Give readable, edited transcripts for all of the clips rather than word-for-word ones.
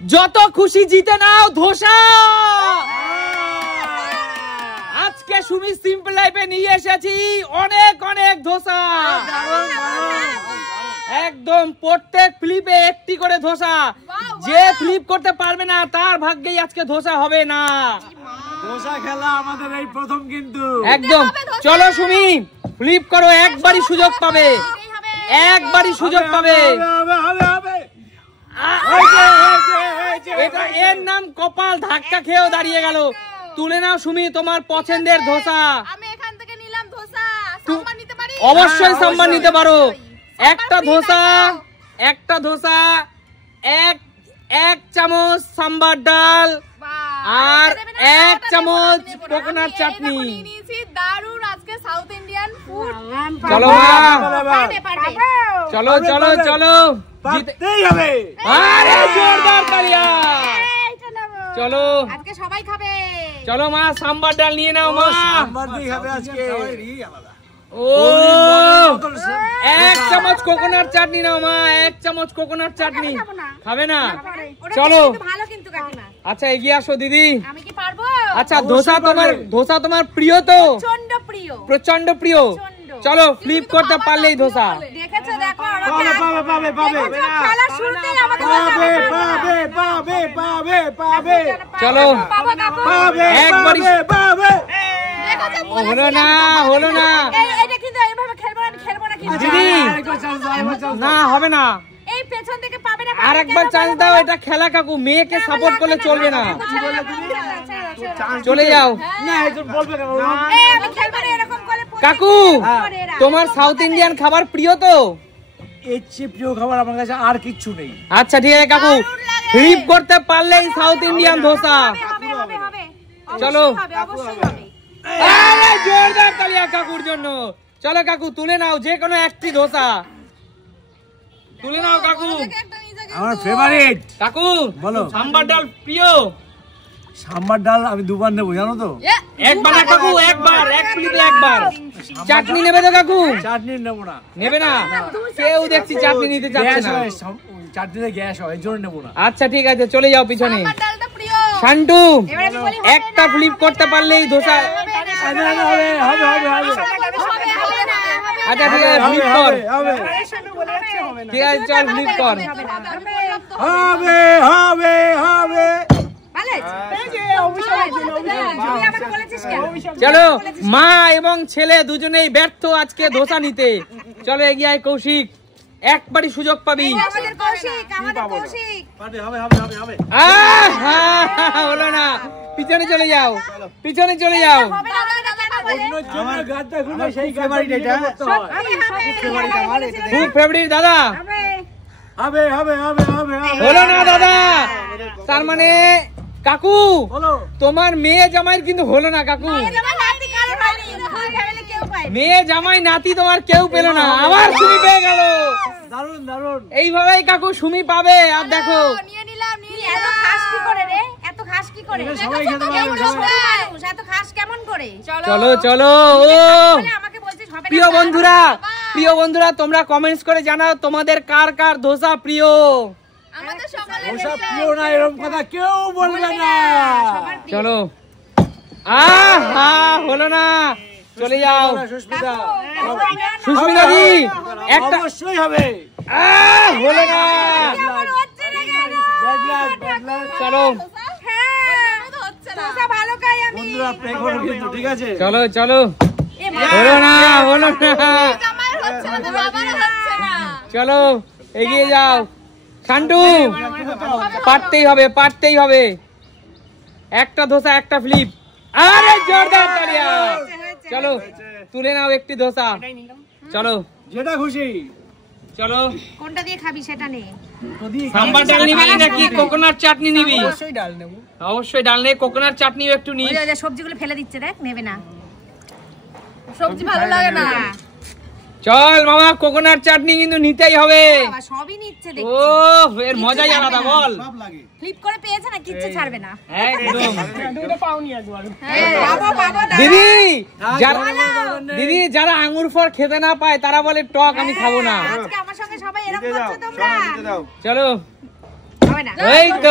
যত খুশি জিতে নাও ধোসা। আজকে সুমি সিম্পল লাইফে নিয়ে এসেছি অনেক অনেক ধোসা, একদম প্রত্যেক ফ্লিপে একটি করে ধোসা। যে ফ্লিপ করতে পারবে না তার ভাগ্যেই আজকে ধোসা হবে না। ধোসা খেলা আমাদের এই প্রথম কিন্তু একদম। চলো সুমি ফ্লিপ করো, একবারই সুযোগ পাবে, একবারই সুযোগ পাবে। এর নাম কপাল ধাক্কা খেয়েও দাঁড়িয়ে গেল। তুলে নাও সুমি তোমার পছন্দের ধোসা। আমি এখান থেকে নিলাম ধোসা, সম্মান নিতে পারি? অবশ্যই সম্মান নিতে পারো। একটা ধোসা, একটা ধোসা, এক চামচ সাম্বার ডাল আর এক চামচ কোকোনাট চাটনি। দারুন আজকে সাউথ ইন্ডিয়ান ফুড। চলো মা, চলো চলো চলো, জিততেই হবে। আরে জোরদার তালিয়া। চলো আজকে সবাই খাবে। চলো মা, সাম্বার ডাল নিয়ে নাও মা। সাম্বার দিয়ে খাবে আজকে। ও এক চামচ কোকোনাট চাটনি নাও মা, এক চামচ কোকোনাট চাটনি। খাবে না? চলো আচ্ছা এগিয়ে আসো দিদি। আমি কি পারবো? আচ্ছা ধোসা তোমার প্রিয় তো? প্রচন্ড প্রিয়, প্রচন্ড প্রিয়। চলো ফ্লিপ করতে পারলেই ধোসা। দেখেছো দেখো পাবে পাবে খেলা শুরুতেই আমাকে পাবে পাবে পাবে পাবে পাবে। চলো একবারই পাবে। হলো না, হলো না এটা কিন্তু এইভাবে খেলবো না, আমি খেলবো না কিন্তু দিদি। না হবে না, এই পেছন থেকে পাবে না। আরেকবার চান্স দাও। এটা খেলা কাকু, মেয়েকে সাপোর্ট করলে চলবে না। চলে যাও। না একজন বলবে কেন? এই আমি খেলবো না এরকম করে। কাকু তোমার সাউথ ইন্ডিয়ান খাবার প্রিয় তো? এর চেয়ে প্রিয় খাবার আমার কাছে আর কিচ্ছু নেই। আচ্ছা ঠিক আছে কাকু, ফ্লিপ করতে পারলেই সাউথ ইন্ডিয়ান ধোসা। চলো আরে জোরদার তালিয়া কাকুর জন্য। চলো কাকু তুলে নাও যে কোনো একটি ধোসা, তুলে নাও কাকু। আমার ফেভারিট। কাকু বলো। সাম্বার ডাল প্রিয়? সাম্বার ডাল আমি দুবার নেবো জানো তো। একবার না কাকু, একবার, এক প্লেটে একবার। চাটনি নেবে তো কাকু? চাটনি নেবো না। নেবে না? কেউ দেখছি চাটনি নিতে চাচ্ছে না। চাটনিতে গ্যাস হয়, এই জন্য নেবো না। আচ্ছা ঠিক আছে চলে যাও পিছনে। আমার ডালটা প্রিয়। শান্টু একটা ফ্লিপ করতে পারলেই ধোসা। হবে হবে হবে হবে। আচ্ছা ঠিক আছে ফ্লিপ কর। ঠিক আছে চল ফ্লিপ কর। হবে হবে হবে। চলো মা এবং ছেলে দুজনেই ব্যর্থ আজকে ধোসা নিতে। চলো এগিয়ে আয় কৌশিক, একবারই সুযোগ পাবি। হলো না, পিছনে চলে যাও, পিছনে চলে যাও। খুব ফেভারিট দাদা। হলো না দাদা, তার মানে কাকু তোমার মেয়ে জামাই কিন্তু হলো না কাকু। মেয়ে জামাই নাতি তোমার কেউ পেল না, আবার সুমি পেয়ে গেল। দারুন দারুন। এইভাবেই কাকু সুমি পাবে। আর দেখো চলো চলো। ও প্রিয় বন্ধুরা, প্রিয় বন্ধুরা তোমরা কমেন্টস করে জানাও তোমাদের কার কার ধোসা প্রিয়। ধোসা প্রিয় না এরকম কথা কেউ বলবে না। চলো হলো না, চলে যাও। সুস্মিতা জি একটা অবশ্যই হবে। হলো না, চলো বন্ধুরা প্রে করো কিন্তু, ঠিক আছে? চলো চলো। হলো না, হলো না, চলো এগিয়ে যাও। শান্টু পারতেই হবে, পারতেই হবে। একটা ধোসা একটা ফ্লিপ। আরে জোরদার তালিয়া। চলো তুলে নাও একটি ধোসা। চলো যেটা খুশি। চলো কোনটা দিয়ে খাবি সেটা নে। সাম্বার ডাল নিবি নাকি কোকোনাট চাটনি নিবি? অবশ্যই ডাল নেব। অবশ্যই ডাল নে, কোকোনাট চাটনিও একটু নি। ওই যে সবজিগুলো ফেলে দিচ্ছে দেখ, নেবে না। সবজি ভালো লাগে না। চল মামা কোকোনাট চাটনি কিন্তু নিতেই হবে। বাবা সবই নিচ্ছে দেখি। ও এর মজাই আলাদা বল। সব লাগে। ফ্লিপ করে পেয়েছে না, কিচ্ছু ছাড়বে না। একদম। দুটো পাউনি একবার। দিদি যারা আঙ্গুর ফল খেতে না পায় তারা বলে টক আমি খাবো না। আজকে আমার সঙ্গে সবাই এরকম করছো তোমরা। চলো হবে না এই তো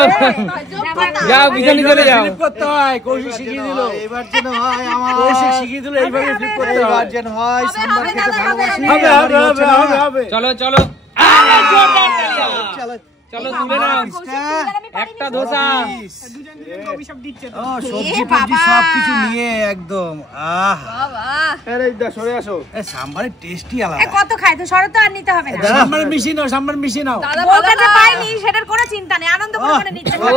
যাও পিছনে চলে যাও ফ্লিপ করতে হয় কৌশিক শিখিয়ে দিল এবার যেন হয় আমার কৌশিক শিখিয়ে দিল এইভাবে ফ্লিপ করতে হয় এবার যেন হয় সাম্বার খেতে ভালোবাসি হবে হবে হবে হবে হবে চলো চলো আরে জোরদার তালিয়া চলো চলো তুলে নাও একটা ধোসা ও সবজি ফবজি সব কিছু নিয়ে একদম আহ বাবা আরে দা সরে আসো এই সাম্বারের টেস্টই আলাদা কত খায় তো শরৎ তো আর নিতে হবে না সাম্বার মিশি নাও সাম্বার মিশি নাও ওর কাছে পাইনি সেটার কোনো চিন্তা নেই আনন্দ করে করে নিচ্ছে ও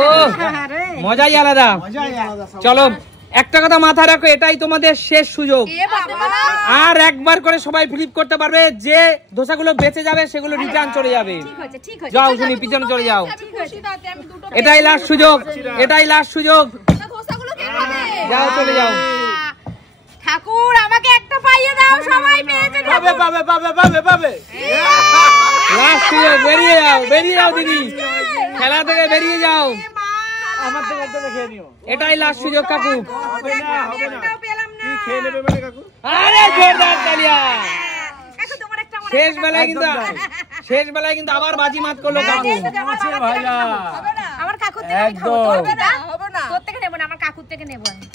মজাই আলাদা মজাই আলাদা চলো একটা কথা মাথায় রাখো এটাই তোমাদের শেষ সুযোগ এ বাবা আর একবার করে সবাই ফ্লিপ করতে পারবে যে ধোসাগুলো বেঁচে যাবে সেগুলো রিটার্ন চলে যাবে ঠিক আছে যাও শুনি পিছনে চলে যাও খুশি তাতে আমি দুটো এটাই লাস্ট সুযোগ এটাই লাস্ট সুযোগ ধোসাগুলো কে খাবে যাও চলে যাও ঠাকুর আমাকে একটা পাইয়ে দাও সবাই পেয়েছে পাবে পাবে পাবে পাবে পাবে লাস্ট সুযোগ বেরিয়ে যাও দিদি খেলা থেকে বেরিয়ে যাও আমার থেকে একটা খেয়ে নিও এটাই লাস্ট সুযোগ কাকু হবে না হবে না পেলাম না খেয়ে নেবে মানে কাকু আরে জোরদার তালিয়া কাকু তোমার একটা শেষ বেলায় কিন্তু আবার বাজি মাত করলো কাকু আছে ভাইয়া আমার কাকুর থেকে আমি খাবো হবে না তোর থেকে নেব না আমার কাকুর থেকে নেব আমি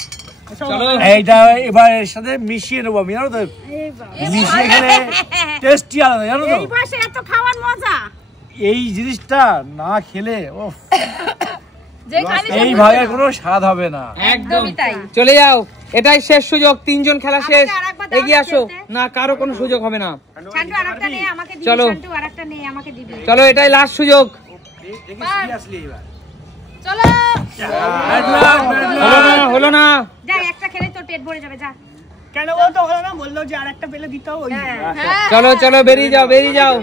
চলো এইটা এবার এর সাথে মিশিয়ে নেবো আমি জানো তো মিশিয়ে গেলে টেস্টি আলাদা জানো তো এই বয়সে এত খাওয়ার মজা এই জিনিসটা না খেলে ও যে খালি এই ভাগের কোনো স্বাদ হবে না একদম তাই চলে যাও এটাই শেষ সুযোগ তিনজন খেলা শেষ আরেকবার দাও এগিয়ে না আসো খেলতে। না কারো কোনো সুযোগ হবে না চান্টু আরেকটা নে আমাকে দিবি চলো। চান্টু আরেকটা নে আমাকে দিবি চলো এটাই লাস্ট সুযোগ চলো হলো না যা একটা খেলে তোর পেট ভরে যাবে যা কেন বলতো হলো না বললো যে আরেকটা পেলে দিতে হবে ওই চলো বেরিয়ে যাও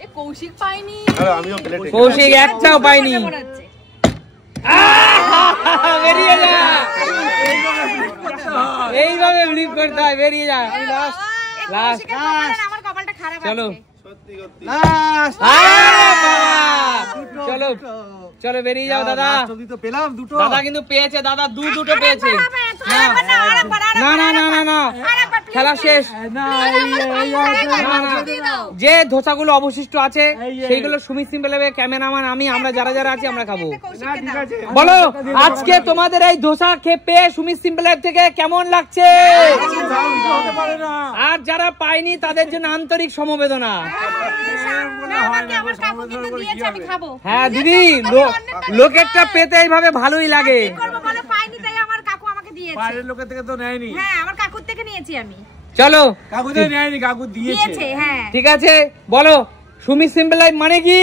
এ কৌশিক পাইনি আমিও প্লেটে কৌশিক একটাও পাইনি মনে হচ্ছে বেরিয়ে যা এইভাবে ফ্লিপ করতে হয় বেরিয়ে যা লাস্ট কৌশিকের কপালে না, আমার কপালটা খারাপ চলো আছে লাস্ট চলো চলো বেরিয়ে যাও দাদা যদি তো পেলাম দুটো দাদা কিন্তু পেয়েছে দাদা দুটো পেয়েছে না খেলা শেষ যে ধোসাগুলো অবশিষ্ট আছে সেইগুলো সুমিত সিম্পল ক্যামেরাম্যান আমরা যারা আছি আমরা খাবো বলো আজকে তোমাদের এই ধোসা পেয়ে সুমিত সিম্পল থেকে কেমন লাগছে আর যারা পায়নি তাদের জন্য আন্তরিক সমবেদনা হ্যাঁ দিদি লোকেরটা পেতে এইভাবে ভালোই লাগে বাইরের লোকের থেকে তো নেয়নি চলো কাকু তো নেয়নি কাকু দিয়েছে ঠিক আছে বলো সুমিত সিম্পল লাইফ মানে কি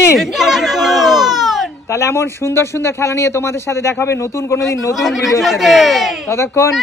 তাহলে এমন সুন্দর সুন্দর খেলা নিয়ে তোমাদের সাথে দেখা হবে নতুন কোনোদিন নতুন ভিডিওর সাথে ততক্ষণ